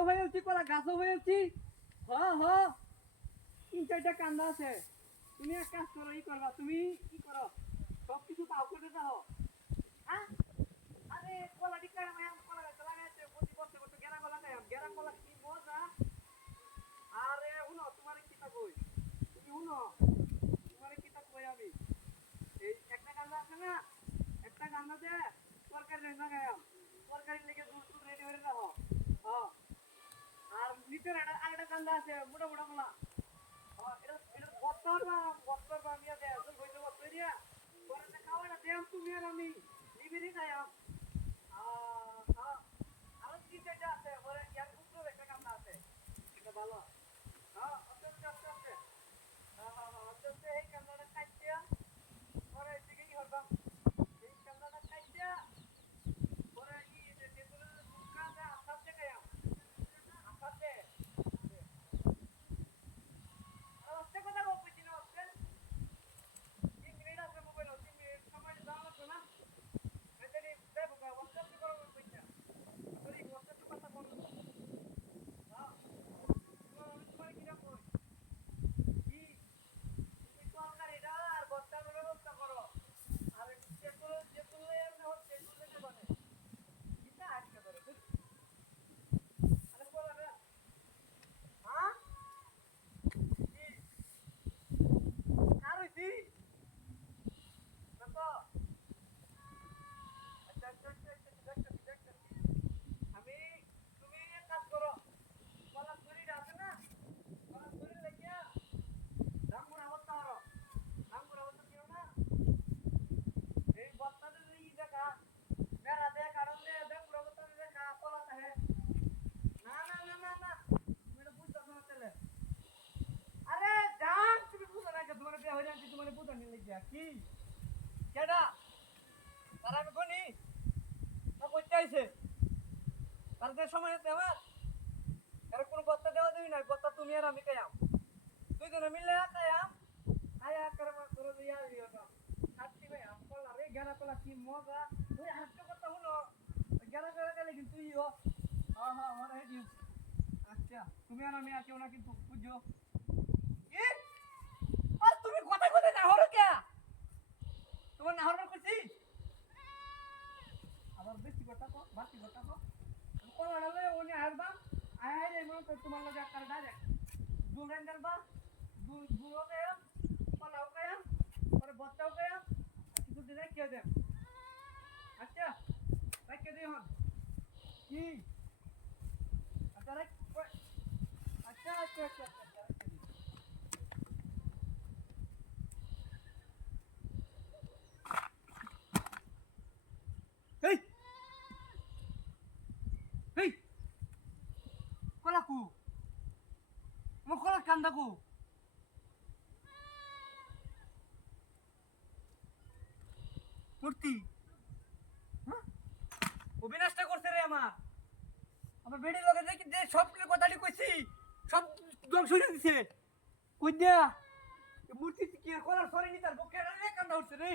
কলাও হয়েছি, কলা গাছও হয়েছি। হ হ, 3-4টা কান্দা আছে। তুমি এক কাজ করো, ই করবা, তুমি কি করো, সব কিছু পাও করে দাও। হ্যাঁ, আরে কলা দিকে কলা গাছ লাগাইছে, প্রতি বছর বছর গেরা কলা খাই, গেরা কলা কি মজা। আরে শুনো, তোমার কিতা কই, তুমি শুনো, তোমার কিতা কই আমি, এই একটা কান্দা আছে না, একটা কান্দা দে তরকারি রান্না খাইয়াম, তরকারি লেগে দুধ টুধ রেডি করে রাখো। হ্যাঁ, আর নিচের আরেকটা কান্দা আছে মোটা মোটা মোলা। হ্যাঁ, এটা বত্তর বা মিয়া দেয় তো বইতে বত্তর দিয়া পরে খাওয়াটা দেম তুমি আর আমি লিবিরি খাইয়াম। হ্যাঁ, আরো 3-4টা আছে, পরে ইয়ার উপরে একটা কান্দা আছে, এটা ভালো। হ্যাঁ, আস্তে আস্তে আস্তে আস্তে, হ্যাঁ হ্যাঁ হ্যাঁ, আস্তে আস্তে এই কান্দাটা কাটতিয়া পরে এদিকে কি করবাম, এই কান্দাটা কাটতিয়া পরে ই তেঁতুলের মুখটা আসাতে খাইয়াম, আসাতে। আর আস্তে কথা বলছি না, আস্তে 3 মিনিট আছে মোবাইল, 3 মিনিট সময় দেওয়া লাগবে না। এদিকে দেখো হোয়াটসঅ্যাপ করো বলছা, সরি হোয়াটসঅ্যাপ কথা বলো। হ্যাঁ, তোমার কিরা কই কি, তুমি তরকারিটা আর ভর্তার ব্যবস্থা করো। আর তেঁতুল তেঁতুল এমনি হচ্ছে তেঁতুল দিতে পারে কিতা আজকে করে আরে বলো না। হ্যাঁ, কি আর হইছি দেখো, আচ্ছা আচ্ছা আচ্ছা আচ্ছা, দেখতেছি দেখতেছি আমি। তুমি এক কাজ করো, কলা চুরিটা আছে না, কলা চুরি লেগিয়া রামপুর আবদ্ধ হরো, রামপুর আবদ্ধ কেউ না, এই বস্তাতে ই দেখা মেরা দে কারণ দে রামপুর আবদ্ধ দেখা কলা তাহে। না না না না না, তুমি এটা বুঝতেছো না তাহলে। আরে জান, তুমি বুঝো না, তোমার বিয়ে হয়ে যাচ্ছে, তোমার বুঝা নিয়ে লিখবে কি কেডা, তারা আমি কোনি তা করতে আইছে, তাদের সময় আছে আমার, এর কোনো বত্তা দেওয়া দেবি নাই, বত্তা তুমি আর আমি খাইয়াম, 2 জনে মিলে খাইয়াম, খাইয়া করে করে দিয়া দিও খাচ্ছি ভাইয়াম কলা রে, গেরা কলা কি মজা। ওই হাঁটতে কথা হলো, গেরা করে গেলে কিন্তু ইও। হ্যাঁ হ্যাঁ হ্যাঁ রেডি। আচ্ছা, তুমি আর আমি আর কেউ না কিন্তু বুঝছো কি, আর তুমি কথা কথা না হরো কে, তোমার না হরবার করছি, আবার বেশি কথা কো বাকি কথা কো, কলা হলে উনি আসবাম, আয় আয় রে মনে তো তোমার লগে একটা ডাইরেক্ট দুল রেন্ডার বা দুল গায়াম, কলাও গায়াম, পরে বত্তাও গায়াম, আর কিছু দিলে কে দেম। আচ্ছা রাখকে দিই হন কি, আচ্ছা রাখ, আচ্ছা আচ্ছা আচ্ছা আচ্ছা রাখকে দিই। এই এই কলা কু, আমার কলা কান্দা কু, মূর্তি, হ্যাঁ অবিনাশটা করছে রে আমার বেড়ি লগে দেখি যে সব কথাটি কইছি সব ধ্বংস হয়ে দিছে, কই দিয়া মূর্তি কি কলার সরে নি তার পক্ষে কান্দা উঠছে রে।